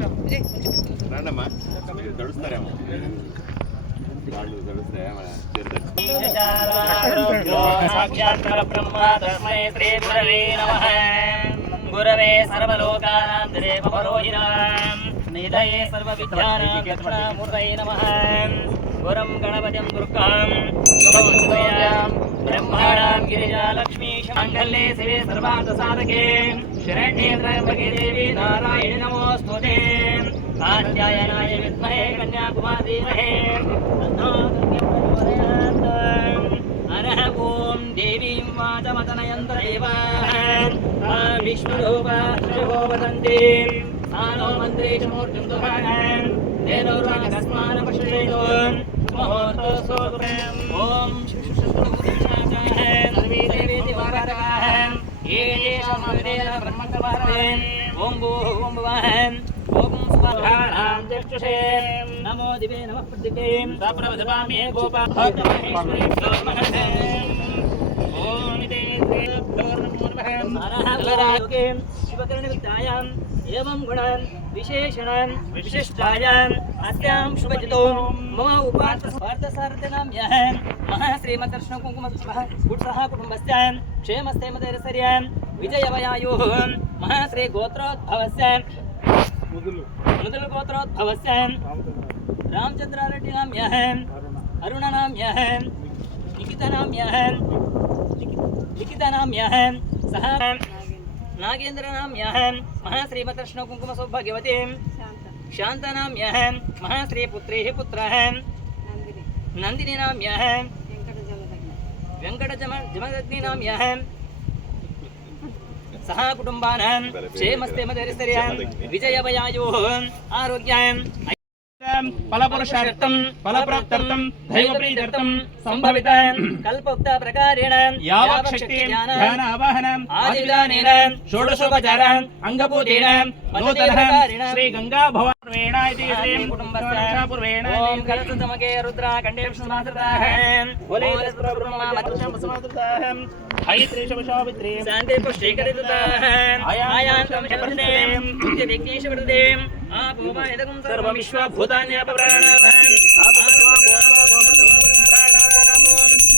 రండమ్మా. మీరు తడుస్తారేమో వాళ్ళు తడుస్తాయా గురవే నమః. గురవే సర్వలోకానాం దేవ నిధయే సర్వ దక్షిణామూర్తయే నమః. గురం గణపతిం దుర్గాం బ్రహ్మాణాం గిరిజా లక్ష్మీ మంగళే శివే సర్వార్థ సాధకే శరణ్యే త్రయంబకే దేవి నారాయణ నమోస్తు కాత్యాయనాయ విద్మహే కన్యాకుమారీ ధీమహే తన్నో అరహ ఓం దేవీం వాచమతనయంత్రైవ విష్ణురూపో వదంతి సానో మంత్రే చ మూర్తిం దుహాన్ తేనోర్వాకస్మాన పశ్యేదో మహోర్తో సోపే ఓం భూ ఓం ఓం నమో దివే నమః ప్రతికేం సప్రవదపామే గోపామహేశ్వరీ ఓం ఇదే శివకరణవిత్తాయాం ఏవం विशेषणं विशिष्टायाम् अस्यां शुभजितो मम उपार्थसार्थनां यः महा श्रीमत्कृष्णकुङ्कुमः उत्सः कुटुम्बस्य क्षेमस्थेमतैरसर्यां विजयवयायोः। महाश्रीगोत्रोद्भवस्य मुदलगोत्रोद्भवस्य रामचन्द्रारेड्डिनां यः अरुणनां यः लिखितनां यः लिखितनां यः सः नागेन्द्रनाम यः महः श्रीमतकृष्णकुङ्कुमसौभाग्यवतीं शान्तानां यः महः श्रीपुत्रीः पुत्रः नन्दिनीनां यः वेङ्कटजमदग्निनां यः सह कुटुम्बानां क्षेमस्ते मदरिस्तर्यां विजयभयायोः आरोग्यान् కుటుంబానాం క్షేమస్తే మదరిస్తర్యాం విజయవయాయోః ఆరోగ్యాం ఫలపురుషార్థం ఫలప్రాప్త్యర్థం దైవప్రీత్యర్థం సంభవిత కల్పోక్త ప్రకారేణ యావక్షక్తి ధ్యాన ఆవాహనం ఆదివిధానేన షోడశోపచారం అంగపూజేన నూతన శ్రీ గంగా భవార్వేణ ఇది శ్రీ పూర్వేణ ఓం కలసతమకే రుద్ర కండే आप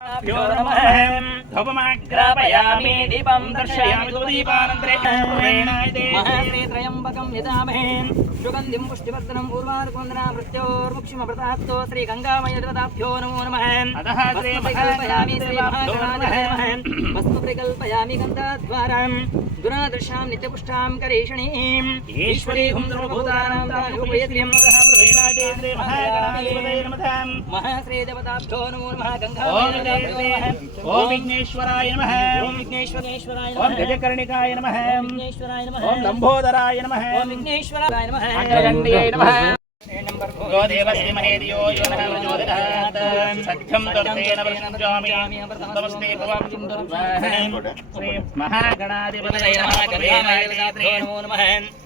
జలాదేవతాభ్యో నమః యామి ఓం धूपमाग्रापयामि दीपं दर्शयामि तुदीपानन्तरेणत्रयम्बकं यदामहे सुगन्धिं पुष्टिवर्धनम् नमो नमः। अतः प्रकल्पयामि गन्धाद्वारां। दुरादृशां नित्यपुष्टां करेषणीम्। ईश्वरी हुं सर्वभूतानां दानोपयत्रियं महाश्रीदेवताभ्यो नमो। नमः गङ्गा ॐ विघ्नेश మహాగణాధిపతయే మహాగణాధిపతయే భస్మ ప్రకల్పయామి గంధాద్వారాం దురాదృశాం నిత్యపుష్టాం కరీషణీం ఈశ్వరీహుం సర్వభూతానాం దానయోపయత్రియం మహాశ్రీ దేవతాభ్యో నమో. నమః. గంగామయదేవతాభ్యో నమః. ఓం విఘ్నేశ్వరాయ నమః ఓం విఘ్నేశ్వరేశ్వరాయ ఓం నమః గజకర్ణికాయ నమః ఓం విఘ్నేశ్వరాయ నమః. ఓం లంబోదరాయ నమః ఓం విఘ్నేశ్వరాయ నమః.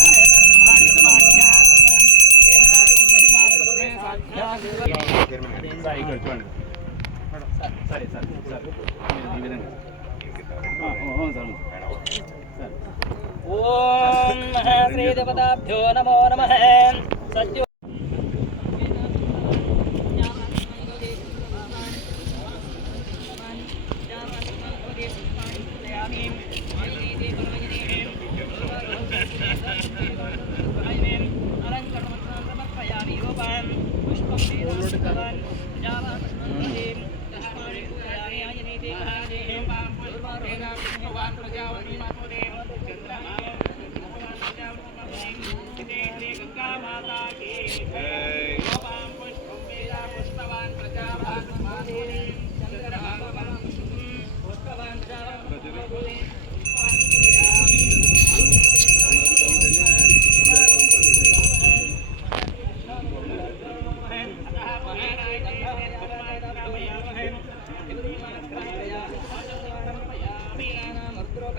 చూడండి సరే సార్ సార్ ఈ విధంగా ఓం శ్రీ దేవతాభ్యో నమో నమ. సత్యో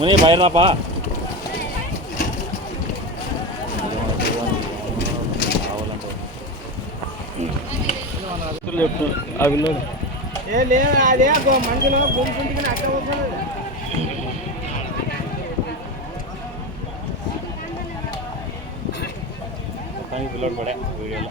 మా ఉండండి ఏమో అది. ముని బయట రాపా ఆ విల్లోడు కానీ పిల్లడు పడే వీడియోలో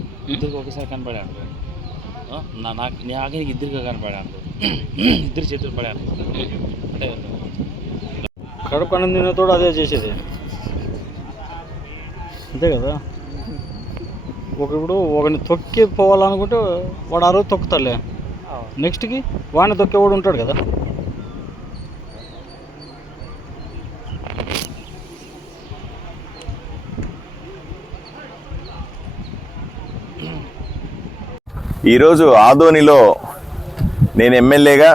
ఇద్దరికి ఒకేసారి కనపడాడు నా నాకు నాకే ఇద్దరికి కనపడాడు ఇద్దరు చేతులు పడాడు అంటే కడుపు అన్నం అదే చేసేది. అంతే కదా? ఒక ఇప్పుడు ఒకరిని తొక్కి పోవాలనుకుంటే వాడు ఆ రోజు తొక్కుతాడులే. నెక్స్ట్కి వాడిని తొక్కేవాడు ఉంటాడు కదా? ఈరోజు ఆదోనిలో నేను ఎమ్మెల్యేగా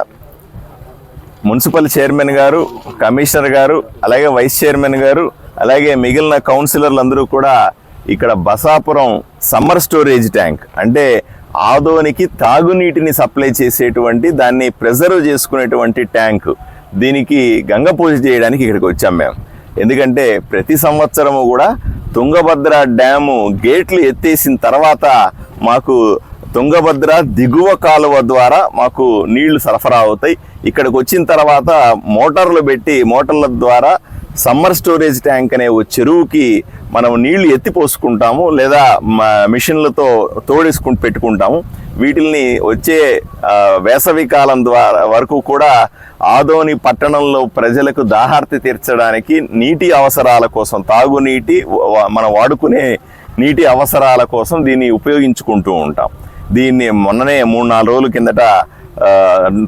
మున్సిపల్ చైర్మన్ గారు కమిషనర్ గారు అలాగే వైస్ చైర్మన్ గారు అలాగే మిగిలిన కౌన్సిలర్లు అందరూ కూడా ఇక్కడ బసాపురం సమ్మర్ స్టోరేజ్ ట్యాంక్ అంటే ఆదోనికి తాగునీటిని సప్లై చేసేటువంటి దాన్ని ప్రిజర్వ్ చేసుకునేటువంటి ట్యాంక్ దీనికి గంగ పూజ చేయడానికి ఇక్కడికి వచ్చాం మేము. ఎందుకంటే ప్రతి సంవత్సరము కూడా తుంగభద్ర డ్యాము గేట్లు ఎత్తేసిన తర్వాత మాకు తుంగభద్ర దిగువ కాలువ ద్వారా మాకు నీళ్ళు సరఫరా అవుతాయి. ఇక్కడికి వచ్చిన తర్వాత మోటార్లు పెట్టి మోటార్ల ద్వారా సమ్మర్ స్టోరేజ్ ట్యాంక్ అనే ఓ చెరువుకి మనం నీళ్ళు ఎత్తి పోసుకుంటాము లేదా మిషన్లతో తోడేసుకు పెట్టుకుంటాము. వీటిల్ని వచ్చే వేసవి కాలం ద్వారా వరకు కూడా ఆదోని పట్టణంలో ప్రజలకు దాహార్తి తీర్చడానికి నీటి అవసరాల కోసం తాగునీటి మనం వాడుకునే నీటి అవసరాల కోసం దీన్ని ఉపయోగించుకుంటూ ఉంటాం. దీన్ని మొన్ననే మూడు నాలుగు రోజుల కిందట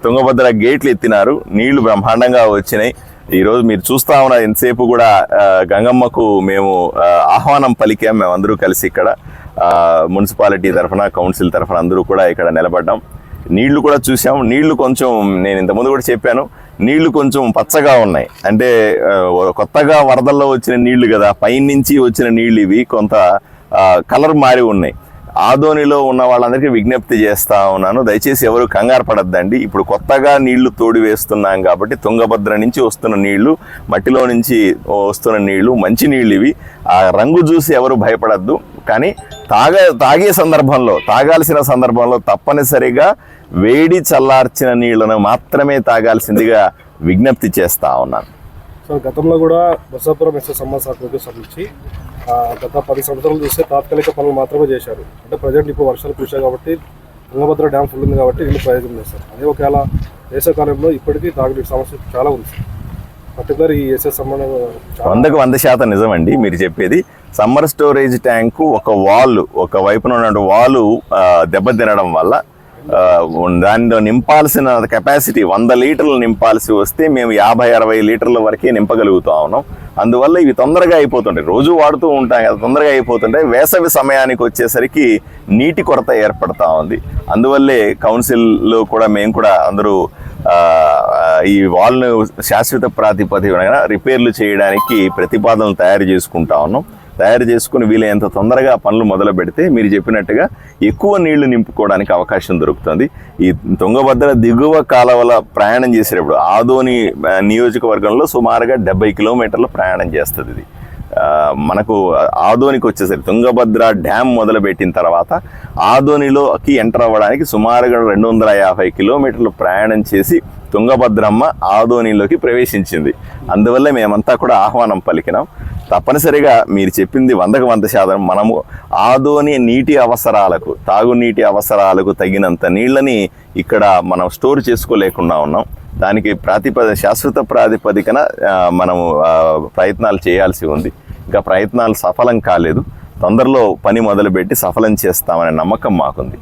తుంగభద్ర గేట్లు ఎత్తినారు. నీళ్ళు బ్రహ్మాండంగా వచ్చినాయి. ఈరోజు మీరు చూస్తా ఉన్న ఎంతసేపు కూడా గంగమ్మకు మేము ఆహ్వానం పలికాం. మేమందరూ కలిసి ఇక్కడ మున్సిపాలిటీ తరఫున కౌన్సిల్ తరఫున అందరూ కూడా ఇక్కడ నిలబడ్డాం. నీళ్ళు కూడా చూసాం నీళ్ళు కొంచెం నేను ఇంతకుముందు కూడా చెప్పాను నీళ్ళు కొంచెం పచ్చగా ఉన్నాయి. అంటే కొత్తగా వరదల్లో వచ్చిన నీళ్ళు కదా పైనుంచి వచ్చిన నీళ్ళు ఇవి. కొంత కలర్ మారి ఉన్నాయి. ఆదోనిలో ఉన్న వాళ్ళందరికీ విజ్ఞప్తి చేస్తా ఉన్నాను. దయచేసి ఎవరు కంగారు పడద్దండి. ఇప్పుడు కొత్తగా నీళ్ళు తోడి వేస్తున్నాం కాబట్టి తుంగభద్ర నుంచి వస్తున్న నీళ్ళు మట్టిలో నుంచి వస్తున్న నీళ్ళు మంచి నీళ్ళు ఇవి. ఆ రంగు చూసి ఎవరు భయపడద్దు. కానీ తాగ తాగే సందర్భంలో తాగాల్సిన సందర్భంలో తప్పనిసరిగా వేడి చల్లార్చిన నీళ్ళను మాత్రమే తాగాల్సిందిగా విజ్ఞప్తి చేస్తా ఉన్నాను. సో గతంలో కూడా బసాపురం ఎస్ఎస్ సంబంధించి గత పది సంవత్సరాలు చూస్తే తాత్కాలిక పనులు మాత్రమే చేశారు. అంటే ప్రజెంట్ ఇప్పుడు వర్షాలు కురిశాయి కాబట్టి తుంగభద్ర డ్యామ్ ఫుల్ ఉంది కాబట్టి ఇల్లు ప్రయోజనం చేస్తారు అదే ఒకవేళ వేసవకాలంలో ఇప్పటికీ తాగునీటి సమస్య చాలా ఉంది పర్టికులర్ ఈ ఎస్ఎస్ సమ్మర్ వందకు వంద శాతం నిజమండి మీరు చెప్పేది. సమ్మర్ స్టోరేజ్ ట్యాంకు ఒక వాల్ ఒక వైపున ఉన్న వాలు దెబ్బతినడం వల్ల దానిలో నింపాల్సిన కెపాసిటీ వంద లీటర్లు నింపాల్సి వస్తే మేము యాభై అరవై లీటర్ల వరకే నింపగలుగుతా ఉన్నాం. అందువల్ల ఇవి తొందరగా అయిపోతుంటాయి. రోజు వాడుతూ ఉంటాం కదా తొందరగా అయిపోతుంటాయి. వేసవి సమయానికి వచ్చేసరికి నీటి కొరత ఏర్పడతా ఉంది. అందువల్లే కౌన్సిల్లో కూడా మేము కూడా అందరూ ఈ వాల్ను శాశ్వత ప్రాతిపదికన రిపేర్లు చేయడానికి ప్రతిపాదనలు తయారు చేసుకుంటా ఉన్నాం. తయారు చేసుకుని వీలైనంత తొందరగా పనులు మొదలు పెడితే మీరు చెప్పినట్టుగా ఎక్కువ నీళ్ళు నింపుకోవడానికి అవకాశం దొరుకుతుంది. ఈ తుంగభద్ర దిగువ కాలవల ప్రయాణం చేసేటప్పుడు ఆదోని నియోజకవర్గంలో సుమారుగా డెబ్బై కిలోమీటర్ల ప్రయాణం చేస్తుంది ఇది. మనకు ఆదోనికి వచ్చేసరికి తుంగభద్ర డ్యామ్ మొదలుపెట్టిన తర్వాత ఆదోనిలోకి ఎంటర్ అవ్వడానికి సుమారుగా రెండు వందల యాభై కిలోమీటర్లు ప్రయాణం చేసి తుంగభద్రమ్మ ఆదోనిలోకి ప్రవేశించింది. అందువల్ల మేమంతా కూడా ఆహ్వానం పలికినాం. తప్పనిసరిగా మీరు చెప్పింది వందకు వంద శాతం మనము ఆదోని నీటి అవసరాలకు తాగునీటి అవసరాలకు తగినంత నీళ్ళని ఇక్కడ మనం స్టోర్ చేసుకోలేకుండా ఉన్నాం. దానికి ప్రాతిపద శాశ్వత ప్రాతిపదికన మనము ప్రయత్నాలు చేయాల్సి ఉంది. ఇంకా ప్రయత్నాలు సఫలం కాలేదు. తొందరలో పని మొదలుపెట్టి సఫలం చేస్తామనే నమ్మకం మాకుంది.